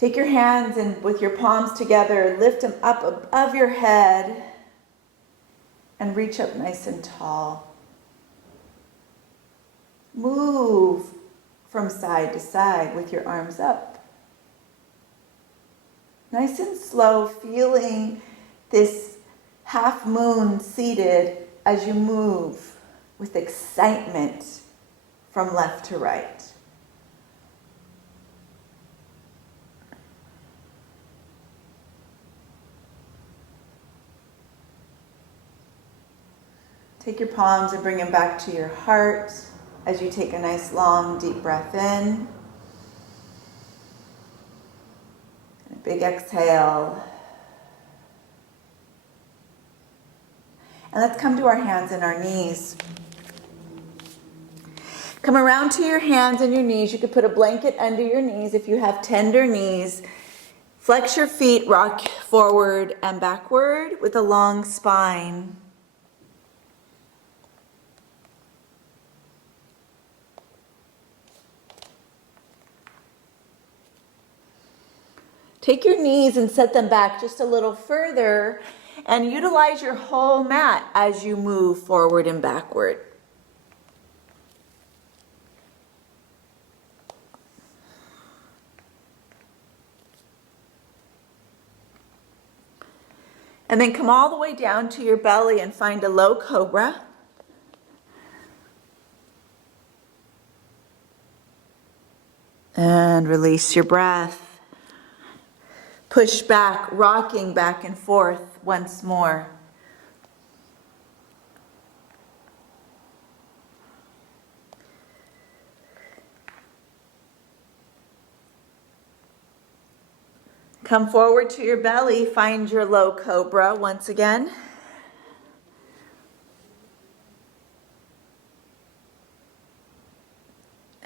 Take your hands and with your palms together, lift them up above your head and reach up nice and tall. Move from side to side with your arms up. Nice and slow, feeling this half moon seated as you move with excitement from left to right. Take your palms and bring them back to your heart as you take a nice long deep breath in. And a big exhale. And let's come to our hands and our knees. Come around to your hands and your knees. You could put a blanket under your knees if you have tender knees. Flex your feet, rock forward and backward with a long spine. Take your knees and set them back just a little further and utilize your whole mat as you move forward and backward. And then come all the way down to your belly and find a low cobra. And release your breath. Push back, rocking back and forth once more. Come forward to your belly, find your low cobra once again.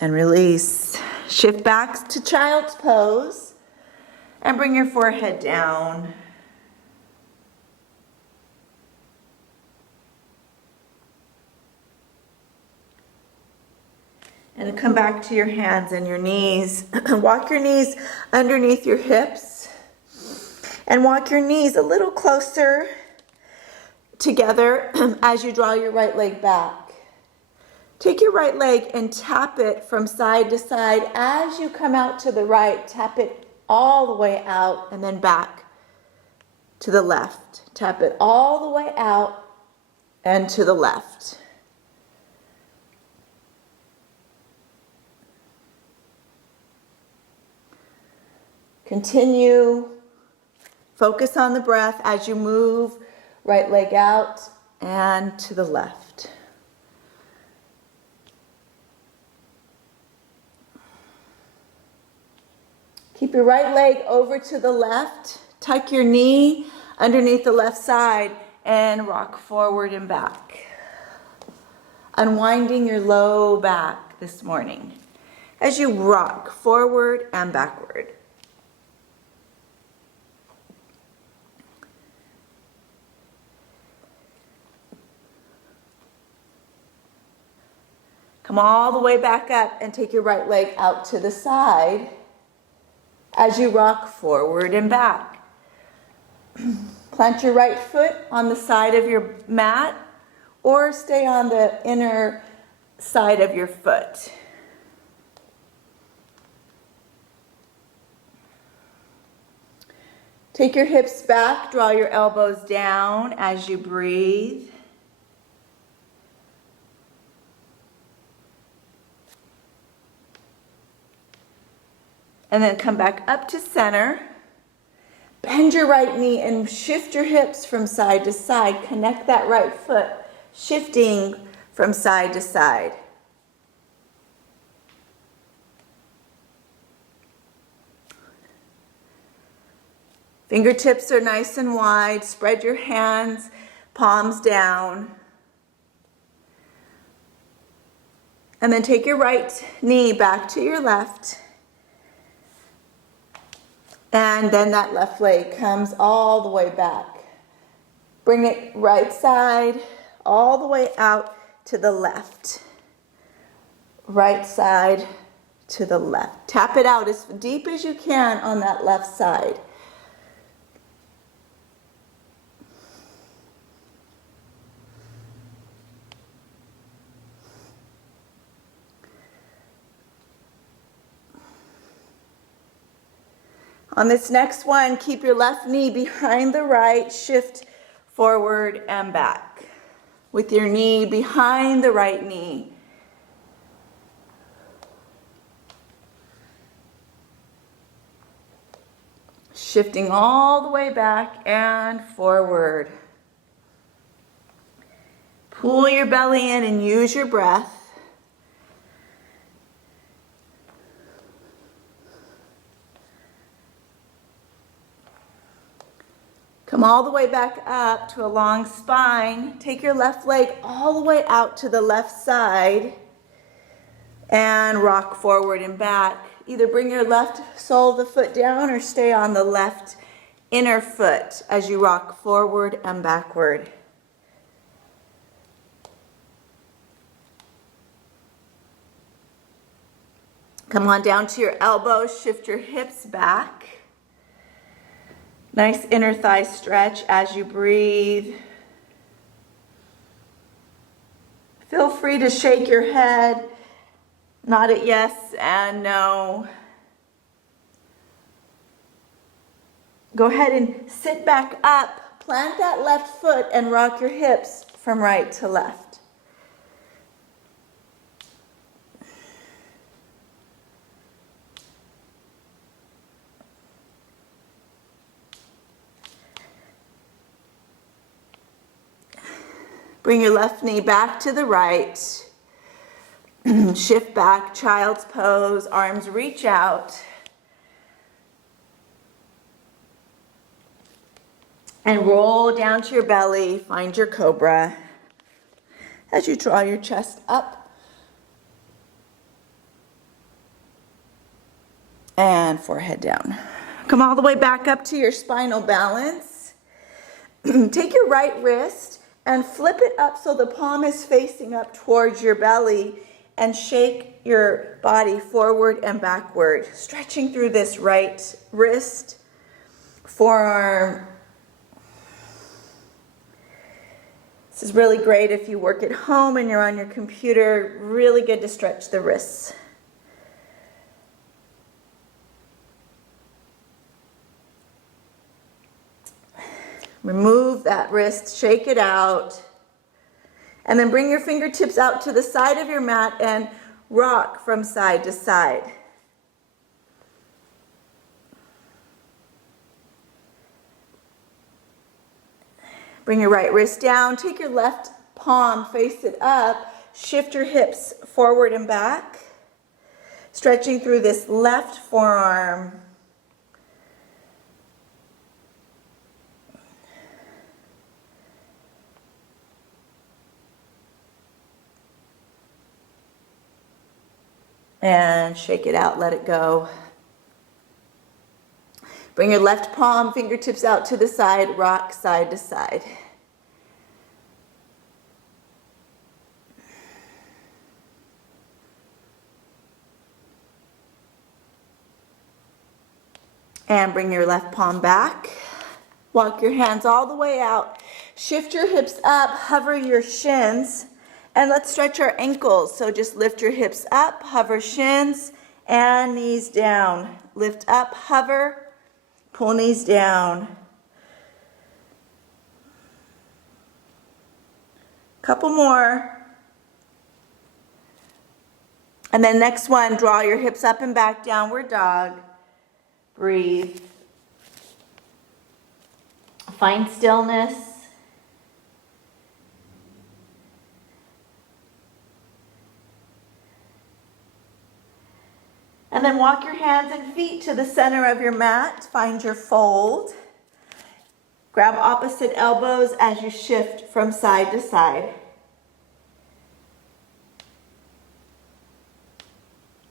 And release. Shift back to child's pose. And bring your forehead down. And come back to your hands and your knees. Walk your knees underneath your hips. And walk your knees a little closer together as you draw your right leg back. Take your right leg and tap it from side to side. As you come out to the right, tap it all the way out and then back to the left. Tap it all the way out and to the left. Continue. Focus on the breath as you move right leg out and to the left. Keep your right leg over to the left. Tuck your knee underneath the left side and rock forward and back. Unwinding your low back this morning as you rock forward and backward. Come all the way back up and take your right leg out to the side as you rock forward and back. Plant your right foot on the side of your mat or stay on the inner side of your foot. Take your hips back, draw your elbows down as you breathe. And then come back up to center. Bend your right knee and shift your hips from side to side. Connect that right foot, shifting from side to side. Fingertips are nice and wide. Spread your hands, palms down. And then take your right knee back to your left. And then that left leg comes all the way back. Bring it right side, all the way out to the left. Right side to the left. Tap it out as deep as you can on that left side. On this next one, keep your left knee behind the right, shift forward and back. With your knee behind the right knee. Shifting all the way back and forward. Pull your belly in and use your breath. Come all the way back up to a long spine. Take your left leg all the way out to the left side and rock forward and back. Either bring your left sole of the foot down or stay on the left inner foot as you rock forward and backward. Come on down to your elbows, shift your hips back. Nice inner thigh stretch as you breathe. Feel free to shake your head, nod it yes and no. Go ahead and sit back up, plant that left foot and rock your hips from right to left. Bring your left knee back to the right. Shift back, child's pose, arms reach out. And roll down to your belly, find your cobra. As you draw your chest up. And forehead down. Come all the way back up to your spinal balance. Take your right wrist and flip it up so the palm is facing up towards your belly and shake your body forward and backward, stretching through this right wrist, forearm. This is really great if you work at home and you're on your computer. Really good to stretch the wrists. Remove that wrist, shake it out, and then bring your fingertips out to the side of your mat and rock from side to side. Bring your right wrist down, take your left palm, face it up, shift your hips forward and back, stretching through this left forearm. And shake it out, let it go. Bring your left palm, fingertips out to the side, rock side to side. And bring your left palm back. Walk your hands all the way out. Shift your hips up, hover your shins. And let's stretch our ankles. So just lift your hips up, hover shins, and knees down. Lift up, hover, pull knees down. Couple more. And then next one, draw your hips up and back, downward dog. Breathe. Find stillness. And then walk your hands and feet to the center of your mat. Find your fold. Grab opposite elbows as you shift from side to side.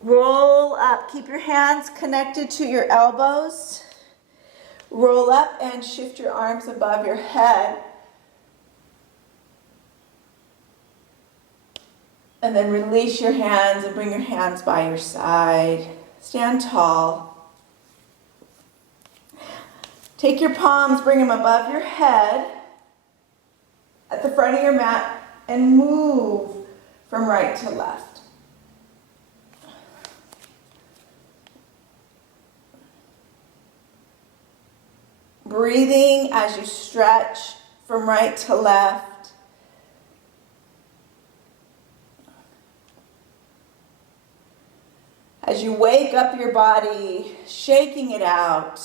Roll up. Keep your hands connected to your elbows. Roll up and shift your arms above your head. And then release your hands and bring your hands by your side. Stand tall. Take your palms, bring them above your head at the front of your mat and move from right to left. Breathing as you stretch from right to left. As you wake up your body, shaking it out.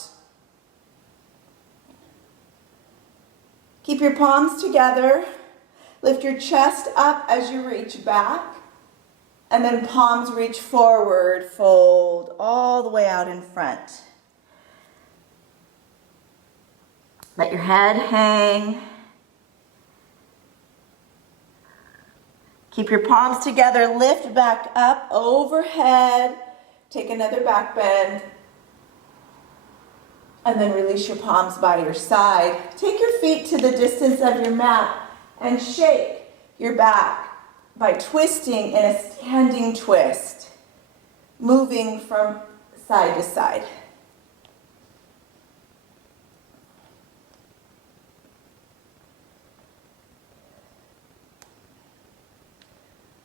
Keep your palms together. Lift your chest up as you reach back. And then palms reach forward, fold all the way out in front. Let your head hang. Keep your palms together, lift back up, overhead. Take another back bend. And then release your palms by your side. Take your feet to the distance of your mat and shake your back by twisting in a standing twist, moving from side to side.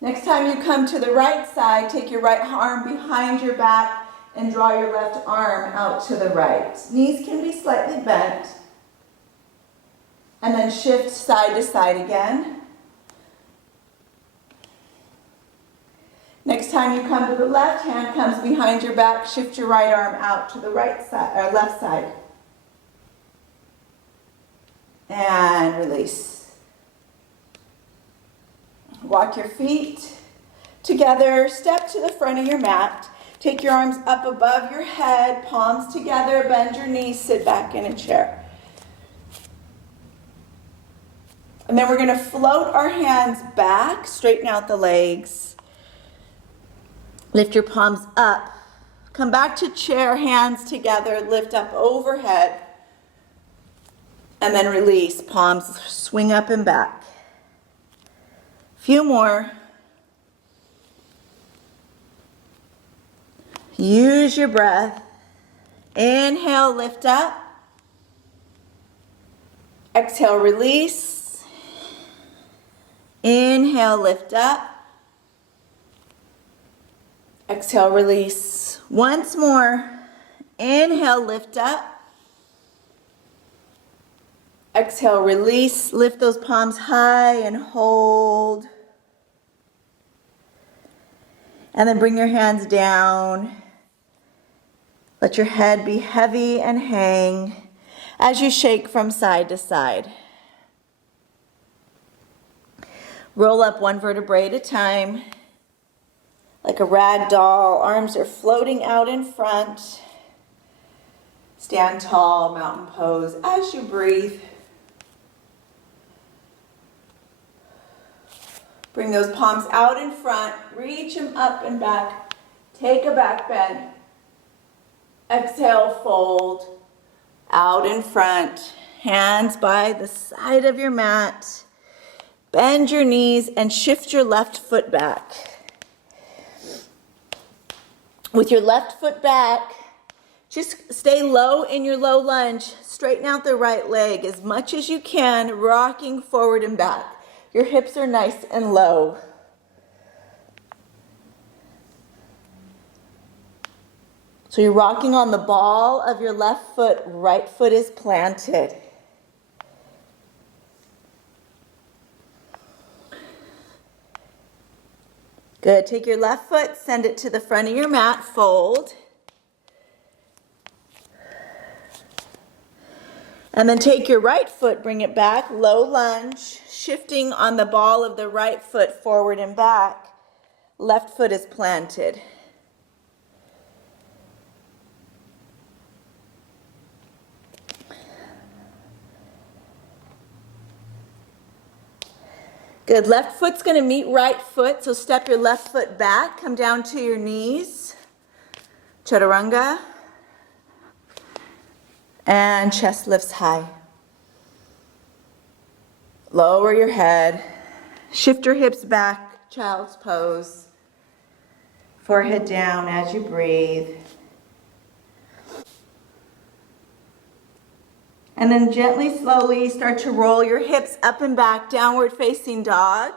Next time you come to the right side, take your right arm behind your back and draw your left arm out to the right. Knees can be slightly bent. And then shift side to side again. Next time you come to the left, hand comes behind your back, shift your right arm out to the right side or left side. And release. Walk your feet together, step to the front of your mat. Take your arms up above your head, palms together, bend your knees, sit back in a chair. And then we're going to float our hands back, straighten out the legs. Lift your palms up. Come back to chair, hands together, lift up overhead. And then release, palms swing up and back. Few more. Use your breath. Inhale, lift up. Exhale, release. Inhale, lift up. Exhale, release. Once more. Inhale, lift up. Exhale, release. Lift those palms high and hold. And then bring your hands down. Let your head be heavy and hang as you shake from side to side. Roll up one vertebrae at a time. Like a rag doll, arms are floating out in front. Stand tall, mountain pose as you breathe. Bring those palms out in front, reach them up and back. Take a back bend. Exhale, fold. Out in front, hands by the side of your mat. Bend your knees and shift your left foot back. With your left foot back, just stay low in your low lunge. Straighten out the right leg as much as you can, rocking forward and back. Your hips are nice and low. So you're rocking on the ball of your left foot, right foot is planted. Good, take your left foot, send it to the front of your mat, fold. And then take your right foot, bring it back, low lunge, shifting on the ball of the right foot forward and back. Left foot is planted. Good, left foot's going to meet right foot, so step your left foot back, come down to your knees. Chaturanga. And chest lifts high. Lower your head. Shift your hips back. child's pose. Forehead down as you breathe. And then gently, slowly start to roll your hips up and back, downward facing dog.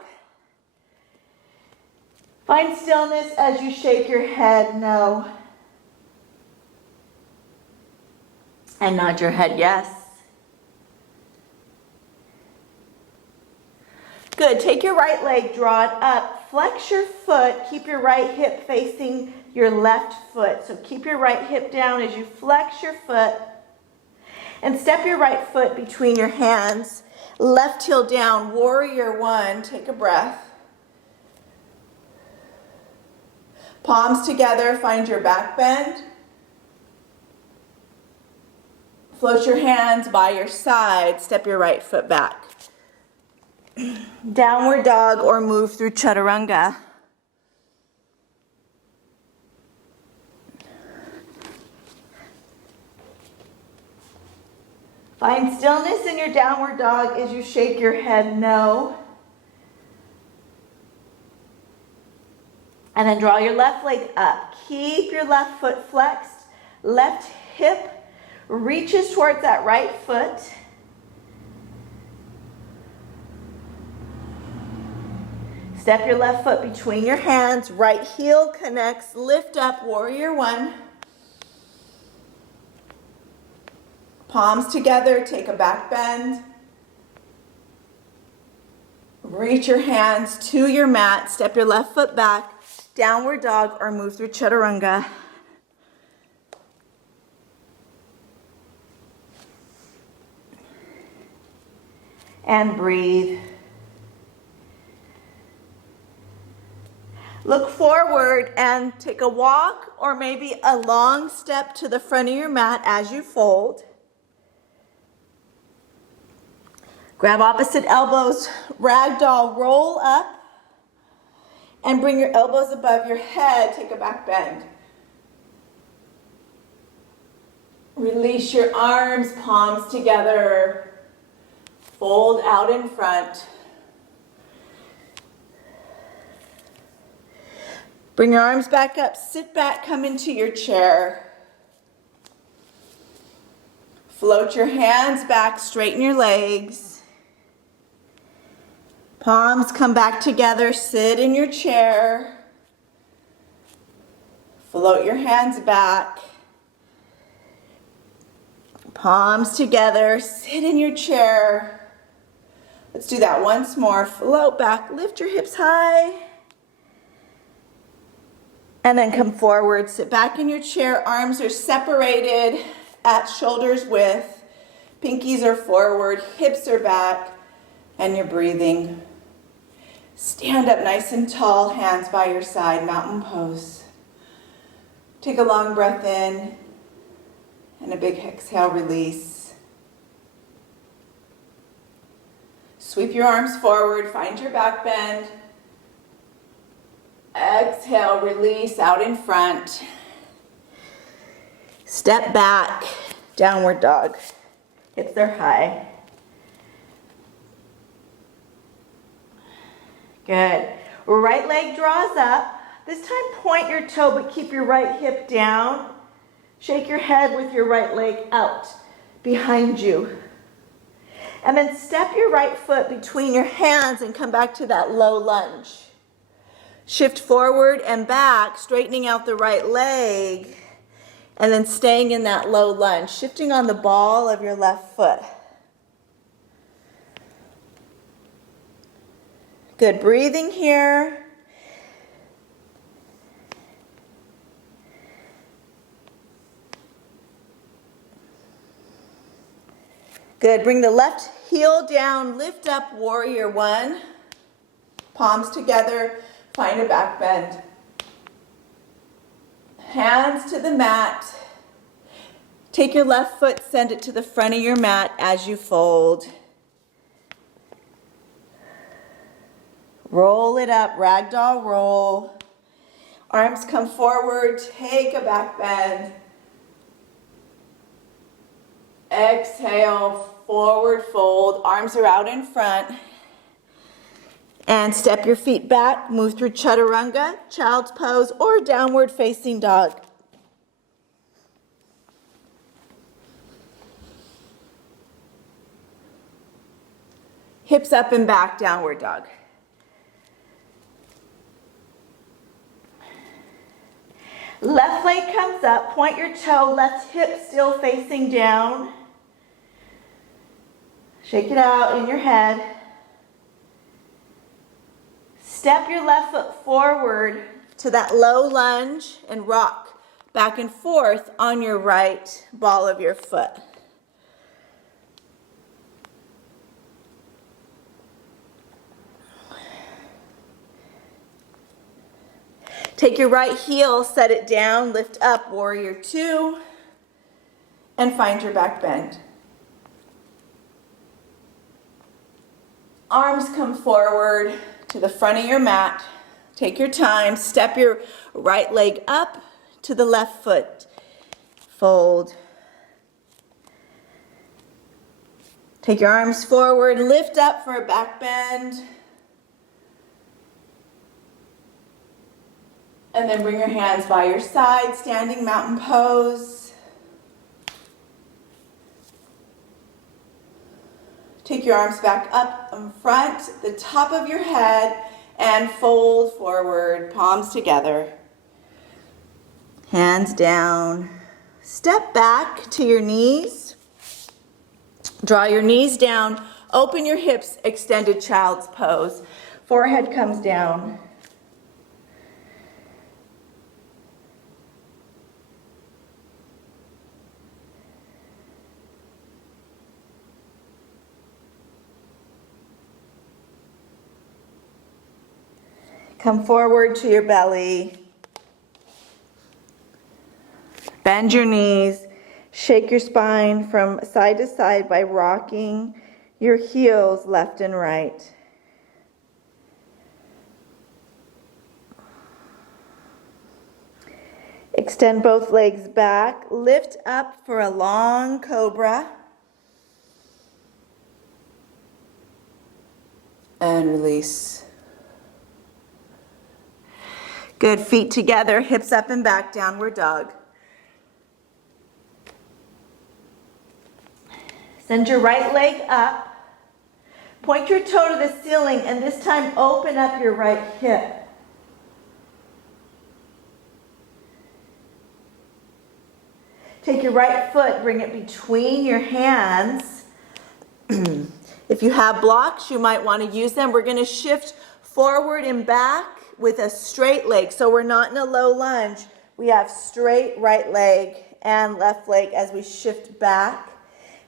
Find stillness as you shake your head no. And nod your head yes. Good. Take your right leg, draw it up. Flex your foot. Keep your right hip facing your left foot. So keep your right hip down as you flex your foot. And step your right foot between your hands. Left heel down, warrior one. Take a breath. Palms together, find your back bend. Float your hands by your side. Step your right foot back. Downward dog or move through chaturanga. Find stillness in your downward dog as you shake your head no. And then draw your left leg up. Keep your left foot flexed. Left hip reaches towards that right foot. Step your left foot between your hands. Right heel connects. Lift up, warrior one. Palms together, take a back bend. Reach your hands to your mat. Step your left foot back. Downward dog or move through chaturanga. And breathe. Look forward and take a walk or maybe a long step to the front of your mat as you fold. Grab opposite elbows, ragdoll, roll up, and bring your elbows above your head. Take a back bend. Release your arms, palms together. Fold out in front. Bring your arms back up, sit back, come into your chair. Float your hands back, straighten your legs. Palms come back together, sit in your chair. Float your hands back. Palms together, sit in your chair. Let's do that once more. Float back, lift your hips high. And then come forward, sit back in your chair. Arms are separated at shoulders width. Pinkies are forward, hips are back, and you're breathing. Stand up nice and tall, hands by your side, mountain pose. Take a long breath in, and a big exhale, release. Sweep your arms forward, find your back bend. Exhale, release out in front. Step back, downward dog. Hips are high. Good. Right leg draws up. This time point your toe, but keep your right hip down. Shake your head with your right leg out behind you. And then step your right foot between your hands and come back to that low lunge. Shift forward and back, straightening out the right leg, and then staying in that low lunge, shifting on the ball of your left foot. Good, breathing here. Good, bring the left heel down, lift up, warrior one. Palms together. Find a back bend. Hands to the mat. Take your left foot, send it to the front of your mat as you fold. Roll it up, ragdoll roll. Arms come forward, take a back bend. Exhale, forward fold. Arms are out in front. And step your feet back, move through chaturanga, child's pose, or downward facing dog. Hips up and back, downward dog. Left leg comes up, point your toe, left hip still facing down. Shake it out in your head. Step your left foot forward to that low lunge and rock back and forth on your right ball of your foot. Take your right heel, set it down, lift up, warrior two, and find your back bend. Arms come forward to the front of your mat. Take your time, step your right leg up to the left foot. Fold. Take your arms forward, lift up for a back bend. And then bring your hands by your side, standing mountain pose. Take your arms back up in front, the top of your head, and fold forward, palms together. Hands down. Step back to your knees. Draw your knees down, open your hips, extended child's pose. Forehead comes down. Come forward to your belly. Bend your knees. Shake your spine from side to side by rocking your heels left and right. Extend both legs back. Lift up for a long cobra. And release. Good, feet together, hips up and back, downward dog. Send your right leg up. Point your toe to the ceiling and this time open up your right hip. Take your right foot, bring it between your hands. If you have blocks, you might want to use them. We're going to shift forward and back with a straight leg. So we're not in a low lunge. We have straight right leg and left leg as we shift back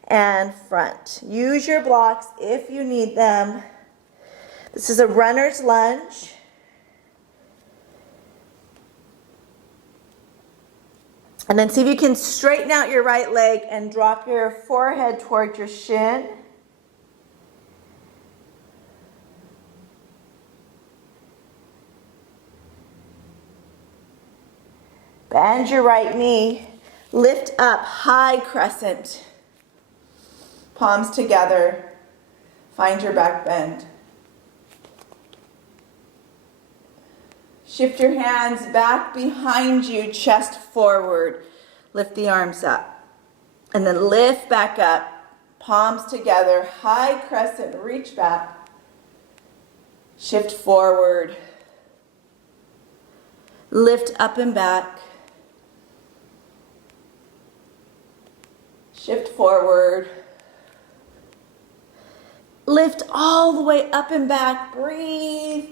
and front. Use your blocks if you need them. This is a runner's lunge. And then see if you can straighten out your right leg and drop your forehead towards your shin. Bend your right knee, lift up, high crescent. Palms together, find your back bend. Shift your hands back behind you, chest forward. Lift the arms up. And then lift back up, palms together, high crescent, reach back. Shift forward. Lift up and back. Shift forward. Lift all the way up and back. Breathe.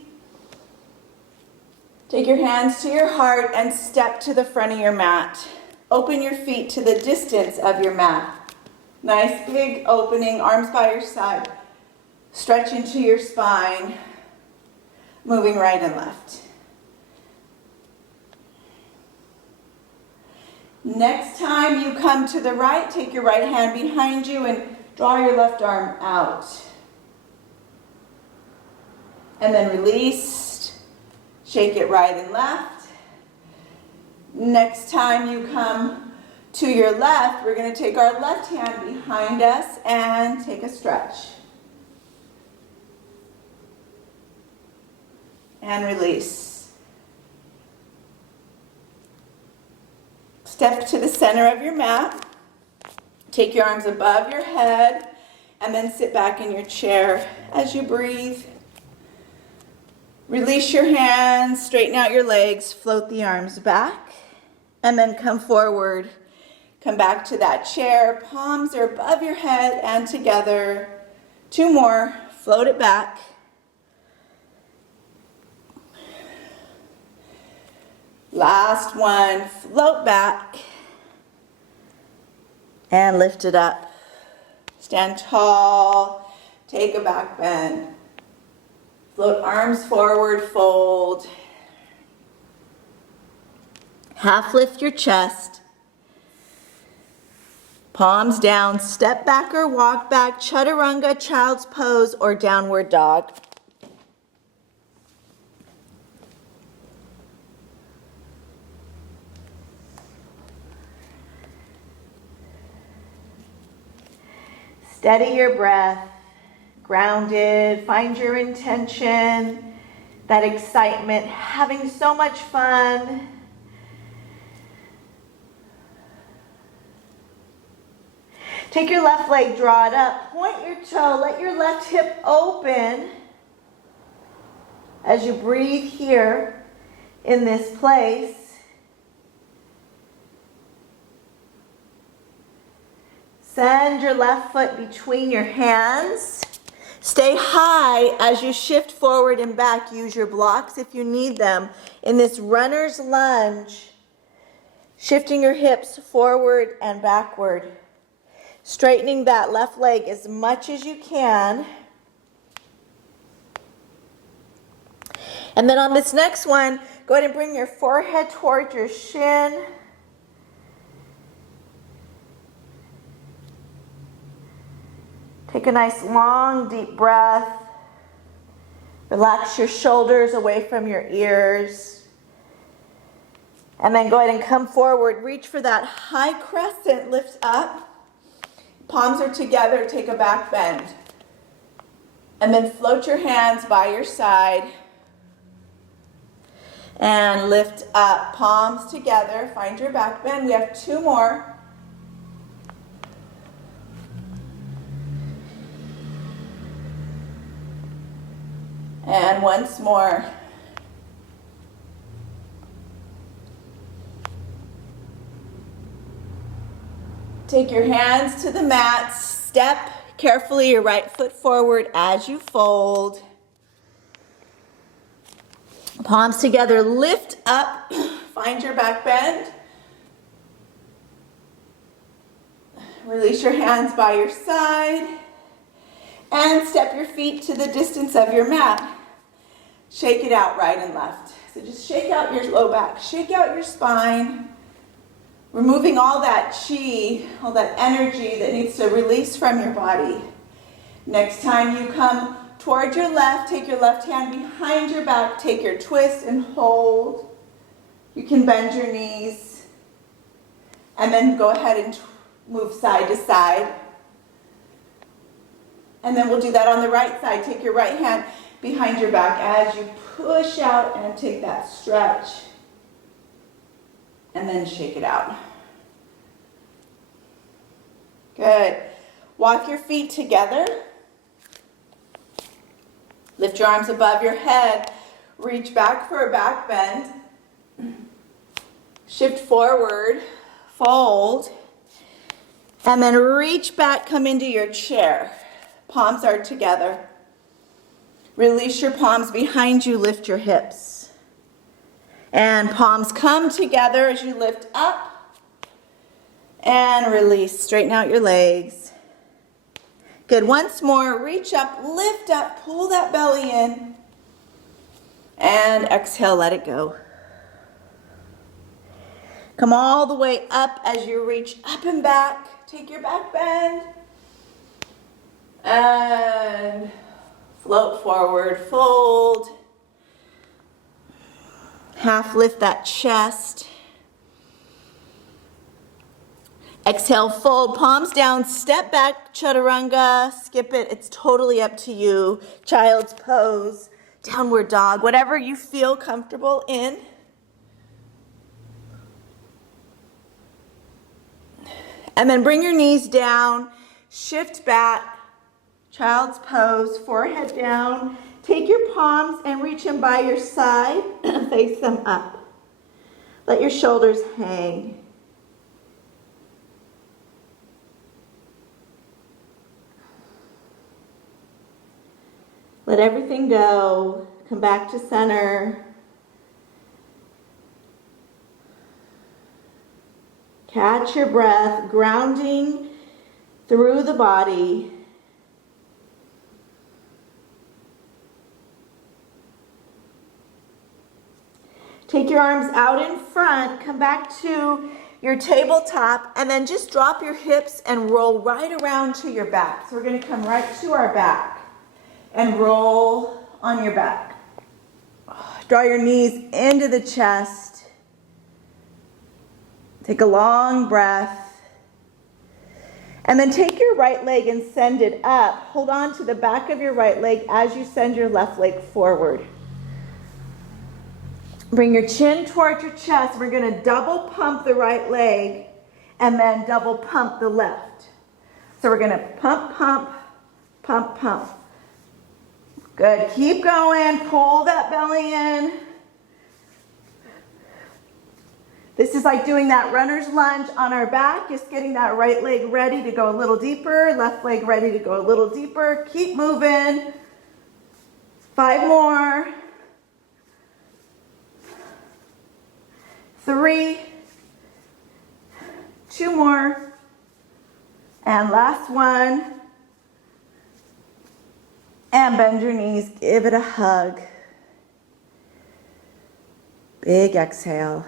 Take your hands to your heart and step to the front of your mat. Open your feet to the distance of your mat. Nice big opening, arms by your side. Stretch into your spine, moving right and left. Next time you come to the right, take your right hand behind you and draw your left arm out. And then release, shake it right and left. Next time you come to your left, we're going to take our left hand behind us and take a stretch. and release. Step to the center of your mat. Take your arms above your head and then sit back in your chair as you breathe. Release your hands, straighten out your legs, float the arms back, and then come forward. Come back to that chair. Palms are above your head and together. 2 more. Float it back. Last one. Float back. And lift it up. Stand tall. Take a back bend. Float arms forward, fold. Half lift your chest. Palms down, step back or walk back, chaturanga, child's pose, or downward dog. Steady your breath, grounded, find your intention, that excitement, having so much fun. Take your left leg, draw it up, point your toe, let your left hip open as you breathe here in this place. Send your left foot between your hands. Stay high as you shift forward and back. Use your blocks if you need them. In this runner's lunge, shifting your hips forward and backward. Straightening that left leg as much as you can. And then on this next one, go ahead and bring your forehead towards your shin. Take a nice long deep breath. Relax your shoulders away from your ears. And then go ahead and come forward. Reach for that high crescent. Lift up. Palms are together, take a back bend. And then float your hands by your side. And lift up, palms together, find your back bend. We have 2 more. And once more. Take your hands to the mat, step carefully your right foot forward as you fold. Palms together, lift up, find your back bend. Release your hands by your side and step your feet to the distance of your mat. Shake it out right and left. So just shake out your low back, shake out your spine. Removing all that chi, all that energy that needs to release from your body. Next time you come toward your left, take your left hand behind your back, take your twist and hold. You can bend your knees. And then go ahead and move side to side. And then we'll do that on the right side. Take your right hand behind your back as you push out and take that stretch. And then shake it out. Good. Walk your feet together. Lift your arms above your head. Reach back for a back bend. Shift forward. Fold. And then reach back, come into your chair. Palms are together. Release your palms behind you. Lift your hips. And palms come together as you lift up and release. Straighten out your legs. Good. Once more, reach up, lift up, pull that belly in, and exhale, let it go. Come all the way up as you reach up and back. Take your back bend and float forward, fold. Half lift that chest. Exhale, fold, palms down, step back, chaturanga, skip it, it's totally up to you. Child's pose. downward dog, whatever you feel comfortable in. And then bring your knees down, shift back, child's pose, forehead down. Take your palms and reach them by your side, face them up. Let your shoulders hang. Let everything go. Come back to center. Catch your breath, grounding through the body. Take your arms out in front, come back to your tabletop, and then just drop your hips and roll right around to your back. So we're going to come right to our back and roll on your back. Draw your knees into the chest. Take a long breath. And then take your right leg and send it up. Hold on to the back of your right leg as you send your left leg forward. Bring your chin towards your chest. We're going to double pump the right leg and then double pump the left. So we're going to pump, pump, pump, pump. Good. Keep going. Pull that belly in. This is like doing that runner's lunge on our back, just getting that right leg ready to go a little deeper, left leg ready to go a little deeper. Keep moving. 5 more. 3. 2 more. And last one. And bend your knees, give it a hug. Big exhale.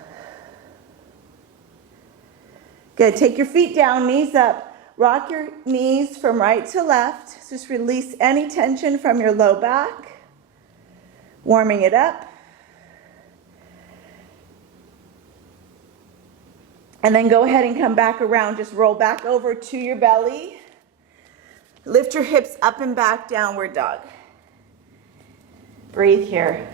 Good, take your feet down, knees up. Rock your knees from right to left. Just release any tension from your low back. Warming it up. And then go ahead and come back around. Just roll back over to your belly. Lift your hips up and back, downward dog. Breathe here.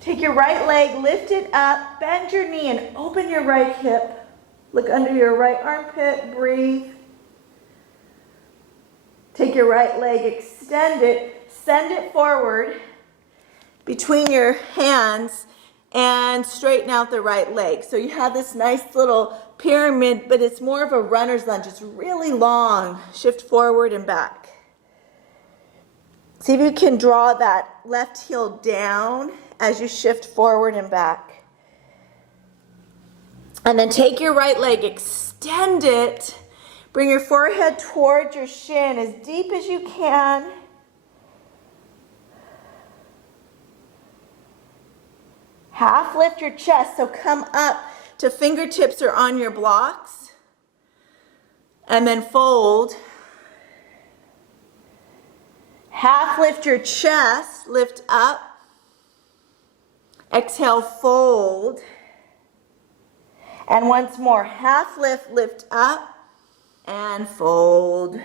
Take your right leg, lift it up, bend your knee and open your right hip. Look under your right armpit, breathe. Take your right leg, extend it, send it forward between your hands and straighten out the right leg. So you have this nice little pyramid, but it's more of a runner's lunge. It's really long. Shift forward and back. See if you can draw that left heel down as you shift forward and back. And then take your right leg, extend it, bring your forehead towards your shin as deep as you can. Half lift your chest, so come up to fingertips are on your blocks. And then fold. Half lift your chest, lift up. Exhale, fold. And once more, half lift, lift up, and fold.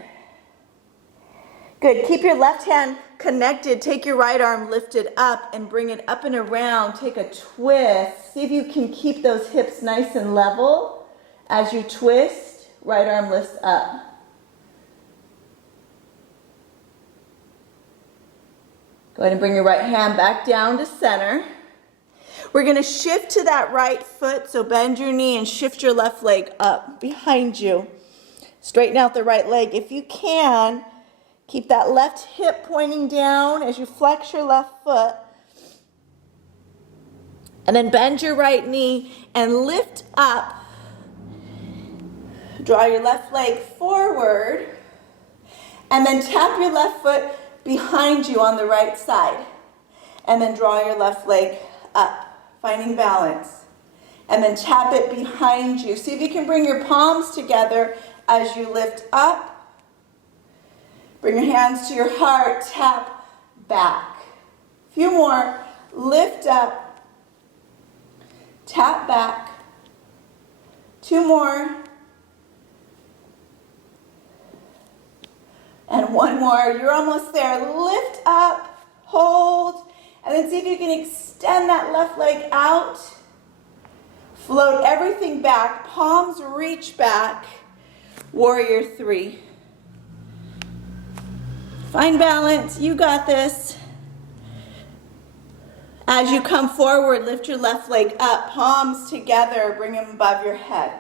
Good, keep your left hand connected. Take your right arm lifted up and bring it up and around. Take a twist. See if you can keep those hips nice and level. As you twist, right arm lifts up. Go ahead and bring your right hand back down to center. We're going to shift to that right foot, so bend your knee and shift your left leg up behind you. Straighten out the right leg. If you can, keep that left hip pointing down as you flex your left foot. And then bend your right knee and lift up. Draw your left leg forward. And then tap your left foot behind you on the right side. And then draw your left leg up. Finding balance. And then tap it behind you. See if you can bring your palms together as you lift up. Bring your hands to your heart. Tap back. A few more. Lift up. Tap back. 2 more. And one more. You're almost there. Lift up, hold, and then see if you can extend that left leg out. Float everything back. Palms reach back. Warrior three. Find balance. You got this. As you come forward, lift your left leg up. Palms together. Bring them above your head.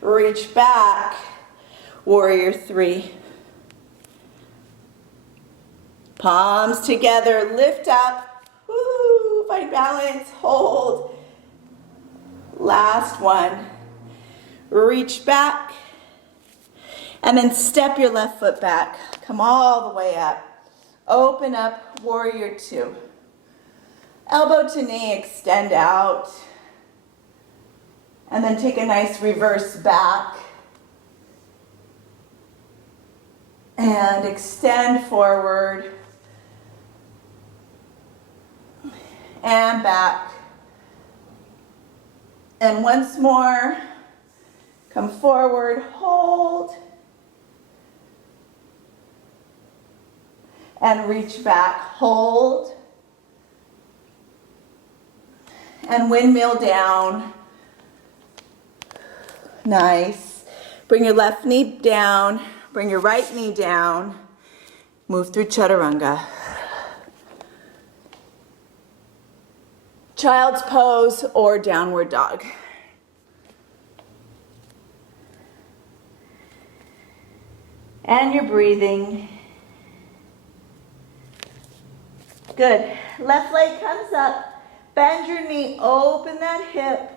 Reach back. Warrior three. Palms together. Lift up. Woo, find balance. Hold. Last one. Reach back. And then step your left foot back. Come all the way up. Open up, warrior two. Elbow to knee, extend out. And then take a nice reverse back. And extend forward. And back. And once more, come forward, hold. And reach back, hold. And windmill down. Nice. Bring your left knee down. Bring your right knee down. Move through chaturanga. Child's pose or downward dog. And you're breathing. Good. Left leg comes up. Bend your knee. Open that hip.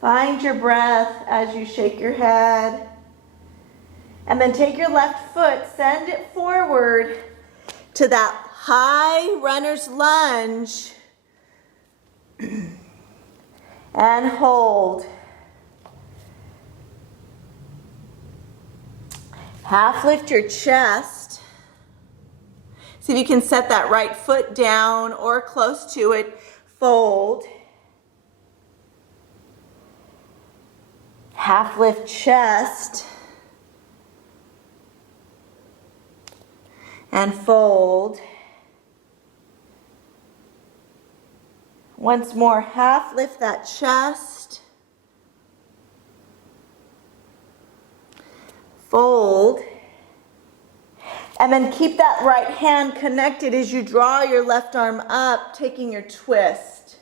Find your breath as you shake your head. And then take your left foot, send it forward to that high runner's lunge. And hold. Half lift your chest. See if you can set that right foot down or close to it. Fold. Half lift chest. And fold. Once more, half lift that chest. Fold. And then keep that right hand connected as you draw your left arm up, taking your twist.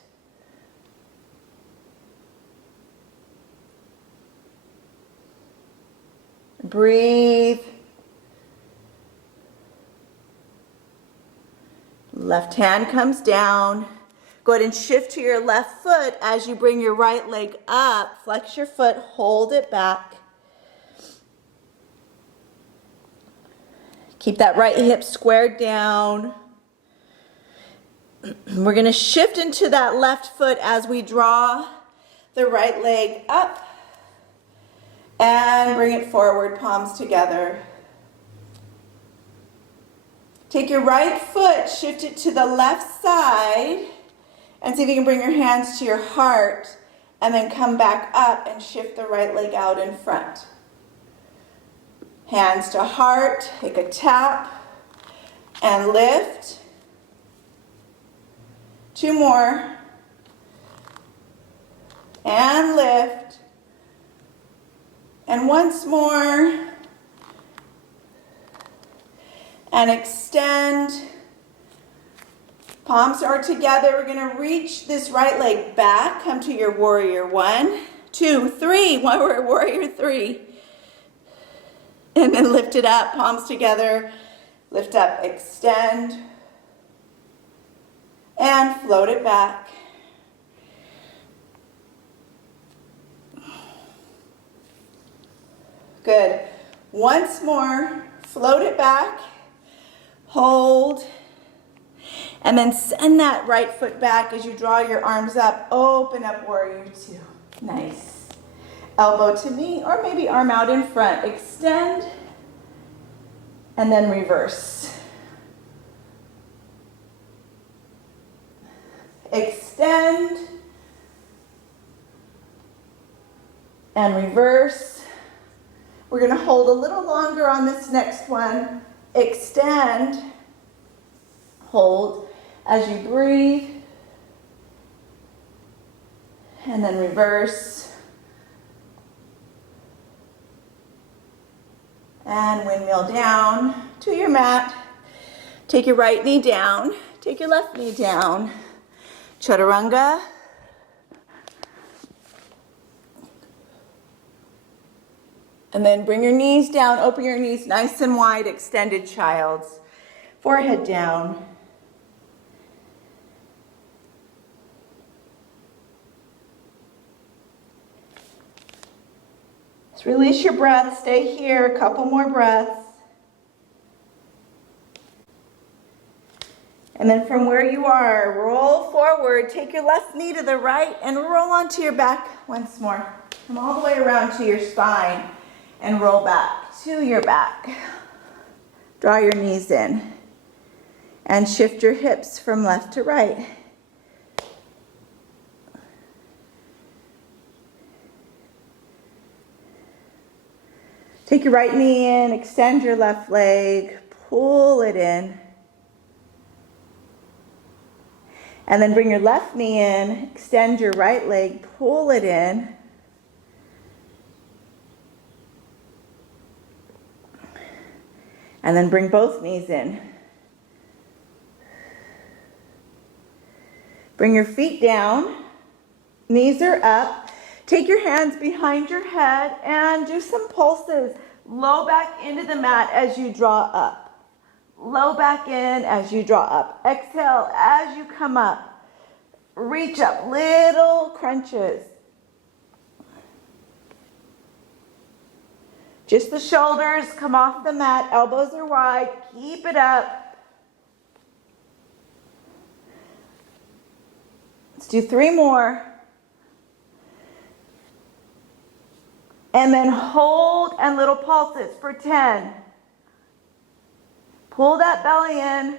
Breathe. Left hand comes down. Go ahead and shift to your left foot as you bring your right leg up. Flex your foot, hold it back. Keep that right hip squared down. We're going to shift into that left foot as we draw the right leg up and bring it forward, palms together. Take your right foot, shift it to the left side, and see if you can bring your hands to your heart, and then come back up and shift the right leg out in front. Hands to heart, take a tap, and lift. Two more. And lift. And once more. And extend. Palms are together. We're going to reach this right leg back. Come to your warrior 1, 2, 3. Warrior 3. And then lift it up. Palms together. Lift up, extend. And float it back. Good. Once more. Float it back. Hold. And then send that right foot back as you draw your arms up. Open up, warrior 2. Nice. Elbow to knee, or maybe arm out in front. Extend. And then reverse. Extend. and reverse. We're going to hold a little longer on this next one. Extend, hold as you breathe, and then reverse. And windmill down to your mat. Take your right knee down, take your left knee down. Chaturanga. And then bring your knees down, open your knees nice and wide, extended child's. Forehead down. Just release your breath, stay here, a couple more breaths. And then from where you are, roll forward, take your left knee to the right and roll onto your back once more. Come all the way around to your spine and roll back to your back. Draw your knees in and shift your hips from left to right. Take your right knee in, extend your left leg, pull it in. And then bring your left knee in, extend your right leg, pull it in. And then bring both knees in. Bring your feet down, knees are up. Take your hands behind your head and do some pulses. Low back into the mat as you draw up. Low back in as you draw up. Exhale as you come up. Reach up, little crunches. Just the shoulders come off the mat, elbows are wide, keep it up. Let's do 3 more. And then hold and little pulses for 10. Pull that belly in.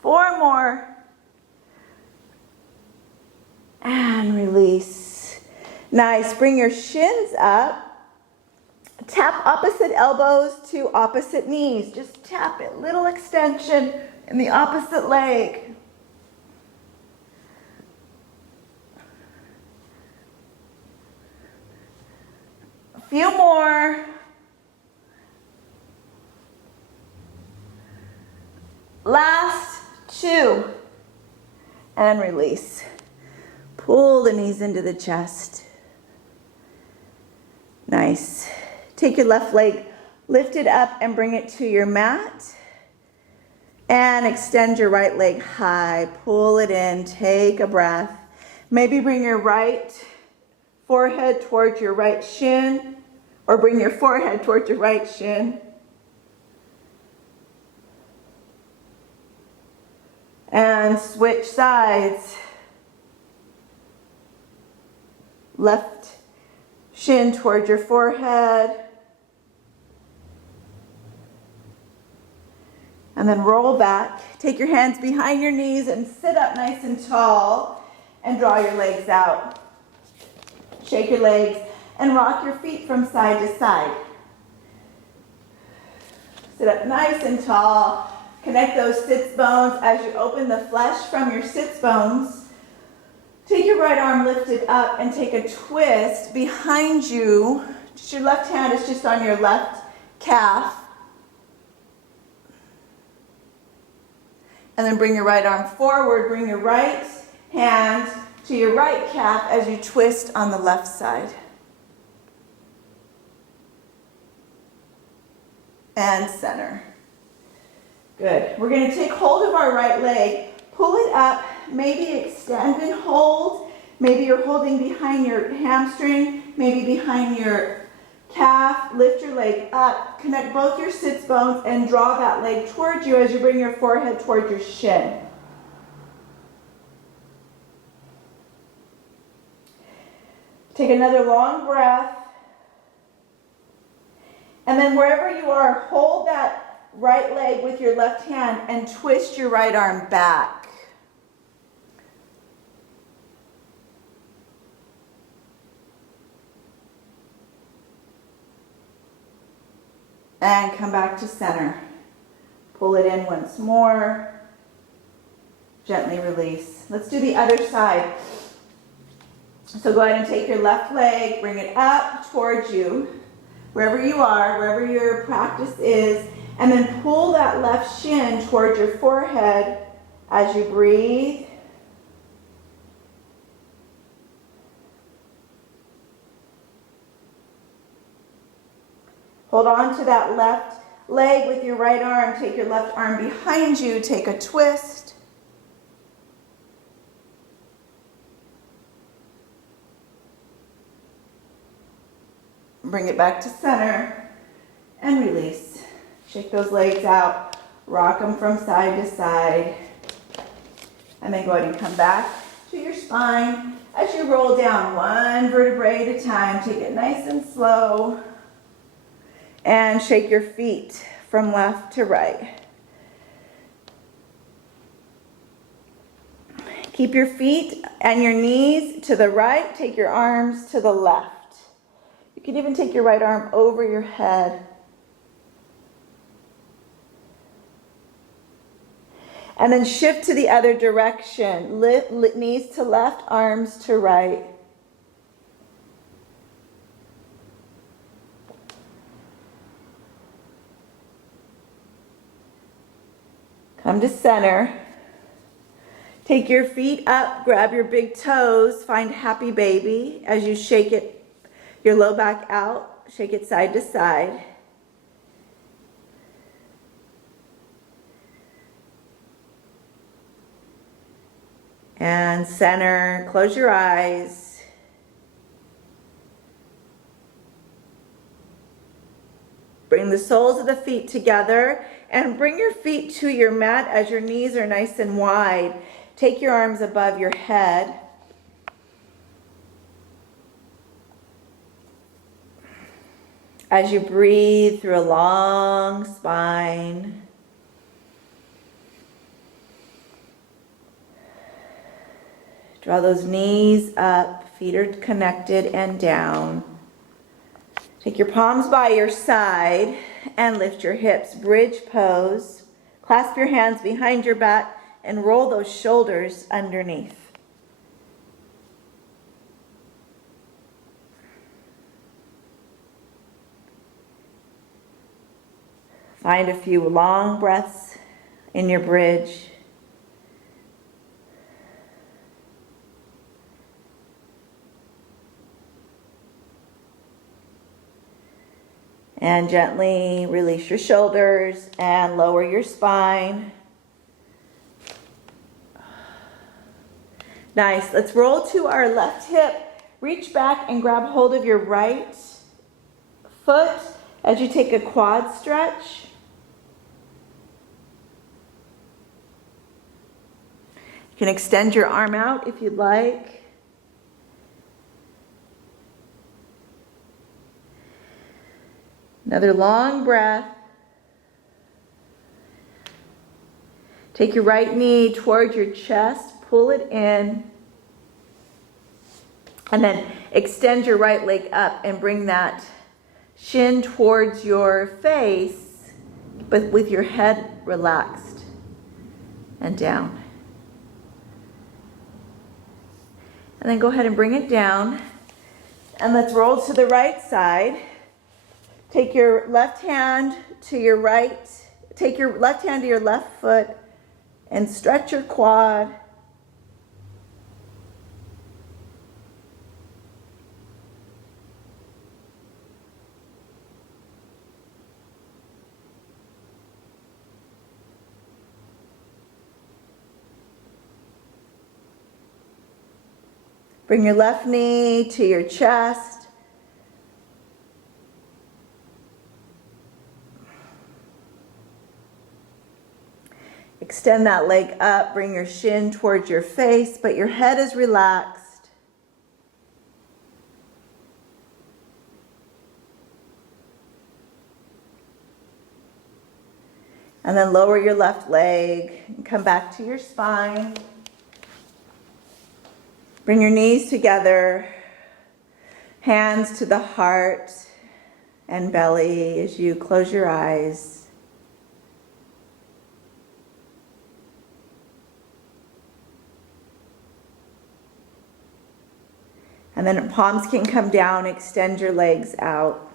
4 more. And release. Nice. Bring your shins up. Tap opposite elbows to opposite knees. Just tap it. Little extension in the opposite leg. A few more. Last 2. And release. Pull the knees into the chest. Nice. Take your left leg, lift it up and bring it to your mat. And extend your right leg high. Pull it in. Take a breath. Maybe bring your right forehead towards your right shin. Or bring your forehead towards your right shin. And switch sides. Left shin towards your forehead. And then roll back. Take your hands behind your knees and sit up nice and tall. And draw your legs out. Shake your legs and rock your feet from side to side. Sit up nice and tall. Connect those sits bones as you open the flesh from your sits bones. Take your right arm lifted up and take a twist behind you. Just your left hand is just on your left calf. And then bring your right arm forward. Bring your right hand to your right calf as you twist on the left side. And center. Good. We're going to take hold of our right leg, pull it up, maybe extend and hold. Maybe you're holding behind your hamstring, maybe behind your calf. Lift your leg up, connect both your sits bones and draw that leg towards you as you bring your forehead towards your shin. Take another long breath. And then wherever you are, hold that right leg with your left hand and twist your right arm back. And come back to center. Pull it in once more. Gently release. Let's do the other side. So go ahead and take your left leg, bring it up towards you, wherever you are, wherever your practice is, and then pull that left shin towards your forehead as you breathe. Hold on to that left leg with your right arm. Take your left arm behind you. Take a twist. Bring it back to center and release. Shake those legs out. Rock them from side to side. And then go ahead and come back to your spine as you roll down one vertebrae at a time. Take it nice and slow. And shake your feet from left to right. Keep your feet and your knees to the right. Take your arms to the left. You can even take your right arm over your head. And then shift to the other direction. Lift knees to left, arms to right. Come to center. Take your feet up, grab your big toes, find happy baby as you shake it, your low back out, shake it side to side. And center, close your eyes. Bring the soles of the feet together and bring your feet to your mat as your knees are nice and wide. Take your arms above your head. As you breathe through a long spine. Draw those knees up, feet are connected and down. Take your palms by your side and lift your hips. Bridge pose. Clasp your hands behind your back and roll those shoulders underneath. Find a few long breaths in your bridge. And gently release your shoulders and lower your spine. Nice. Let's roll to our left hip. Reach back and grab hold of your right foot as you take a quad stretch. You can extend your arm out if you'd like. Another long breath. Take your right knee towards your chest, pull it in, and then extend your right leg up and bring that shin towards your face, but with your head relaxed and down. And then go ahead and bring it down, and let's roll to the right side. Take your left hand to your right, take your left hand to your left foot and stretch your quad. Bring your left knee to your chest. Extend that leg up, bring your shin towards your face, but your head is relaxed. And then lower your left leg and come back to your spine. Bring your knees together, hands to the heart. and belly as you close your eyes. And then palms can come down, extend your legs out.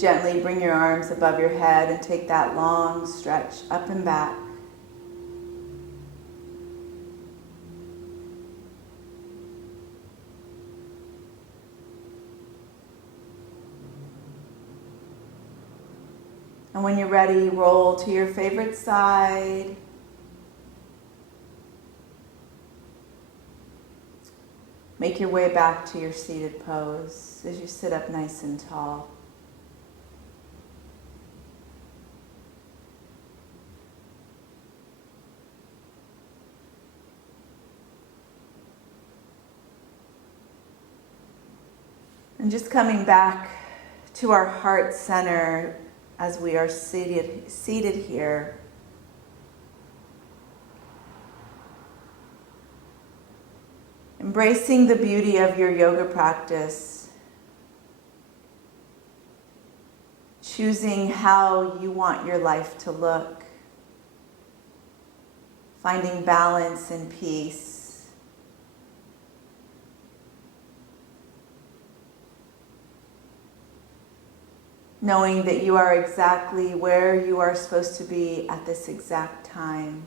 Gently bring your arms above your head and take that long stretch up and back. And when you're ready, roll to your favorite side. Make your way back to your seated pose as you sit up nice and tall. And just coming back to our heart center as we are seated here. Embracing the beauty of your yoga practice. Choosing how you want your life to look. Finding balance and peace. Knowing that you are exactly where you are supposed to be at this exact time.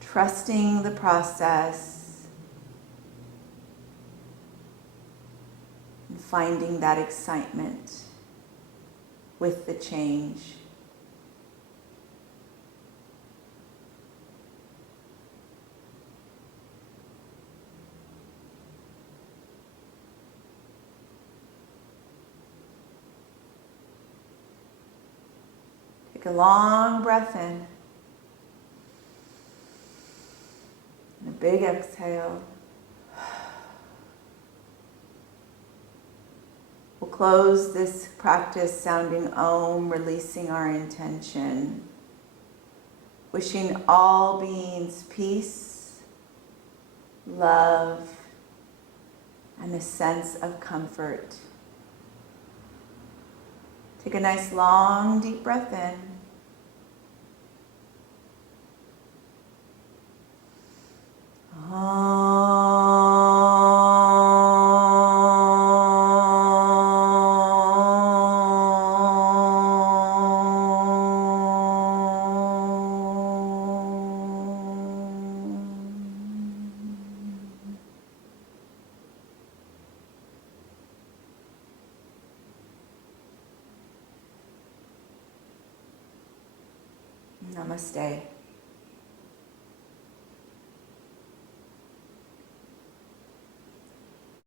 Trusting the process and finding that excitement with the change. Take a long breath in. And a big exhale. We'll close this practice sounding Om, releasing our intention. Wishing all beings peace, love, and a sense of comfort. Take a nice long deep breath in. Namaste.